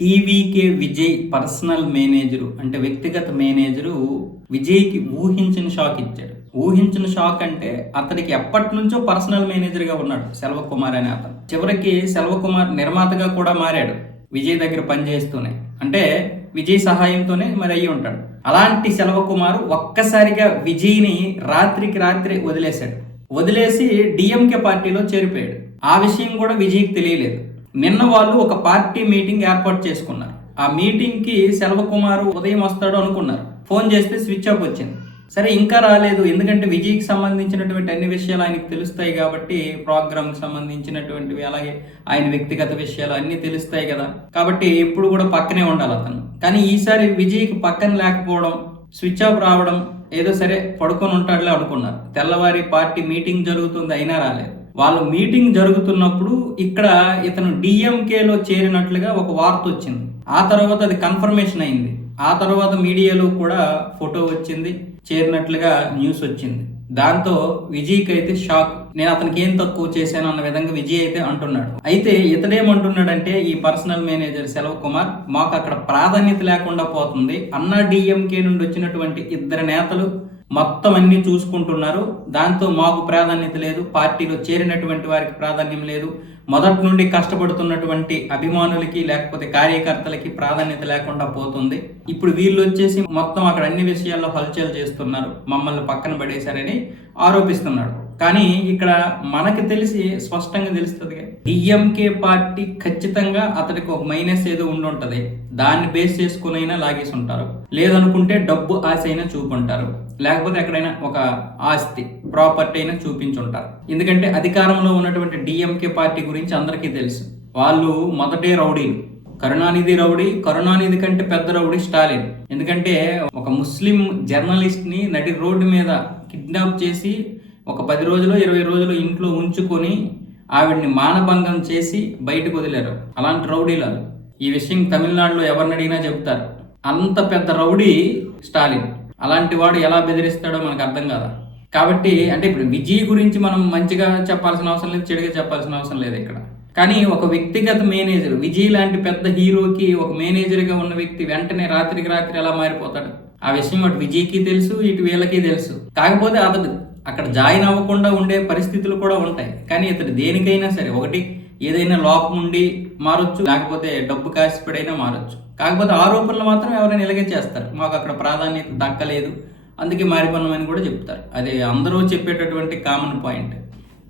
TVK Vijay personal manager అంటే వ్యక్తిగత manager విజయ్కి ఊహించిన షాక్ ఇచ్చాడు. ఊహించిన షాక్ అంటే అతనికి ఎప్పటి నుంచో పర్సనల్ మేనేజర్గా ఉన్నాడు సెల్వకుమార్ అనే అతను. చివరికి సెల్వకుమార్ నిర్మాతగా కూడా మారాడు విజయ్ దగ్గర పనిచేస్తూనే. అంటే విజయ్ సహాయంతోనే మరి అయ్యి ఉంటాడు. అలాంటి సెల్వకుమార్ ఒక్కసారిగా విజయ్ని రాత్రికి రాత్రి వదిలేశాడు. వదిలేసి డిఎంకే పార్టీలో చేరిపోయాడు. ఆ విషయం కూడా విజయ్కి తెలియలేదు. నిన్న వాళ్ళు ఒక పార్టీ మీటింగ్ ఏర్పాటు చేసుకున్నారు. ఆ మీటింగ్ కి సెల్వకుమార్ ఉదయం వస్తాడు అనుకున్నారు. ఫోన్ చేస్తే స్విచ్ ఆఫ్ వచ్చింది. సరే ఇంకా రాలేదు, ఎందుకంటే విజయ్కి సంబంధించినటువంటి అన్ని విషయాలు ఆయనకు తెలుస్తాయి కాబట్టి, ప్రోగ్రామ్కి సంబంధించినటువంటివి అలాగే ఆయన వ్యక్తిగత విషయాలు అన్నీ తెలుస్తాయి కదా, కాబట్టి ఎప్పుడు కూడా పక్కనే ఉండాలి అతను. కానీ ఈసారి విజయ్కి పక్కన లేకపోవడం, స్విచ్ ఆఫ్ రావడం, ఏదో సరే పడుకొని ఉంటాడులే అనుకున్నారు. తెల్లవారి పార్టీ మీటింగ్ జరుగుతుంది అయినా రాలేదు. వాళ్ళు మీటింగ్ జరుగుతున్నప్పుడు ఇక్కడ ఇతను డిఎంకేలో చేరినట్లుగా ఒక వార్త వచ్చింది. ఆ తర్వాత అది కన్ఫర్మేషన్ అయింది. ఆ తర్వాత మీడియాలో కూడా ఫోటో వచ్చింది, చేరినట్లుగా న్యూస్ వచ్చింది. దాంతో విజయ్కి అయితే షాక్. నేను అతనికి ఏం తక్కువ చేశాను అన్న విధంగా విజయ్ అయితే అంటున్నాడు. అయితే ఇతడేమంటున్నాడంటే, ఈ పర్సనల్ మేనేజర్ సెల్వకుమార్, మాకు అక్కడ ప్రాధాన్యత లేకుండా పోతుంది. అన్నా డిఎంకే నుండి వచ్చినటువంటి ఇద్దరు నేతలు మొత్తం అన్ని చూసుకుంటున్నారు, దాంతో మాకు ప్రాధాన్యత లేదు, పార్టీలో చేరినటువంటి వారికి ప్రాధాన్యం లేదు, మొదటి నుండి కష్టపడుతున్నటువంటి అభిమానులకి లేకపోతే కార్యకర్తలకి ప్రాధాన్యత లేకుండా పోతుంది. ఇప్పుడు వీళ్ళు వచ్చేసి మొత్తం అక్కడ అన్ని విషయాల్లో హల్చల్ చేస్తున్నారు, మమ్మల్ని పక్కన పడేశారని ఆరోపిస్తున్నాడు. కానీ ఇక్కడ మనకి తెలిసి స్పష్టంగా తెలుస్తుంది, డిఎంకే పార్టీ ఖచ్చితంగా అతడికి ఒక మైనస్ ఏదో ఉండుంటది. దాన్ని బేస్ చేసుకునైనా లాగేసి ఉంటారు, లేదనుకుంటే డబ్బు ఆశ అయినా చూపుంటారు, లేకపోతే ఎక్కడైనా ఒక ఆస్తి ప్రాపర్టీ అయినా చూపించుంటారు. ఎందుకంటే అధికారంలో ఉన్నటువంటి డిఎంకే పార్టీ గురించి అందరికీ తెలుసు. వాళ్ళు మొదటే రౌడీలు. కరుణానిధి రౌడీ, కరుణానిధి కంటే పెద్ద రౌడీ స్టాలిన్. ఎందుకంటే ఒక ముస్లిం జర్నలిస్ట్ ని నడి రోడ్డు మీద కిడ్నాప్ చేసి ఒక 10 రోజులు 20 రోజులు ఇంట్లో ఉంచుకొని ఆవిడ్ని మానభంగం చేసి బయటకు వదిలేరు. అలాంటి రౌడీలు. ఈ విషయం తమిళనాడులో ఎవరిని అడిగినా చెప్తారు. అంత పెద్ద రౌడీ స్టాలిన్. అలాంటి వాడు ఎలా బెదిరిస్తాడో మనకు అర్థం కాదా. కాబట్టి అంటే ఇప్పుడు విజయ్ గురించి మనం మంచిగా చెప్పాల్సిన అవసరం లేదు, చెడుగా చెప్పాల్సిన అవసరం లేదు ఇక్కడ. కానీ ఒక వ్యక్తిగత మేనేజర్, విజయ్ లాంటి పెద్ద హీరోకి ఒక మేనేజర్గా ఉన్న వ్యక్తి వెంటనే రాత్రికి రాత్రి ఎలా మారిపోతాడు? ఆ విషయం అటు విజయ్కి తెలుసు, ఇటు వీళ్ళకి తెలుసు. కాకపోతే అతడు అక్కడ జాయిన్ అవ్వకుండా ఉండే పరిస్థితులు కూడా ఉంటాయి. కానీ ఇతడు దేనికైనా సరే, ఒకటి ఏదైనా లోపం ఉండి మారొచ్చు, లేకపోతే డబ్బు కాసిపడైనా మారొచ్చు. కాకపోతే ఆరోపణలు మాత్రం ఎవరైనా ఇలాగే చేస్తారు, మాకు అక్కడ ప్రాధాన్యత దక్కలేదు అందుకే మారిపోన్నామని కూడా చెప్తారు. అది అందరూ చెప్పేటటువంటి కామన్ పాయింట్.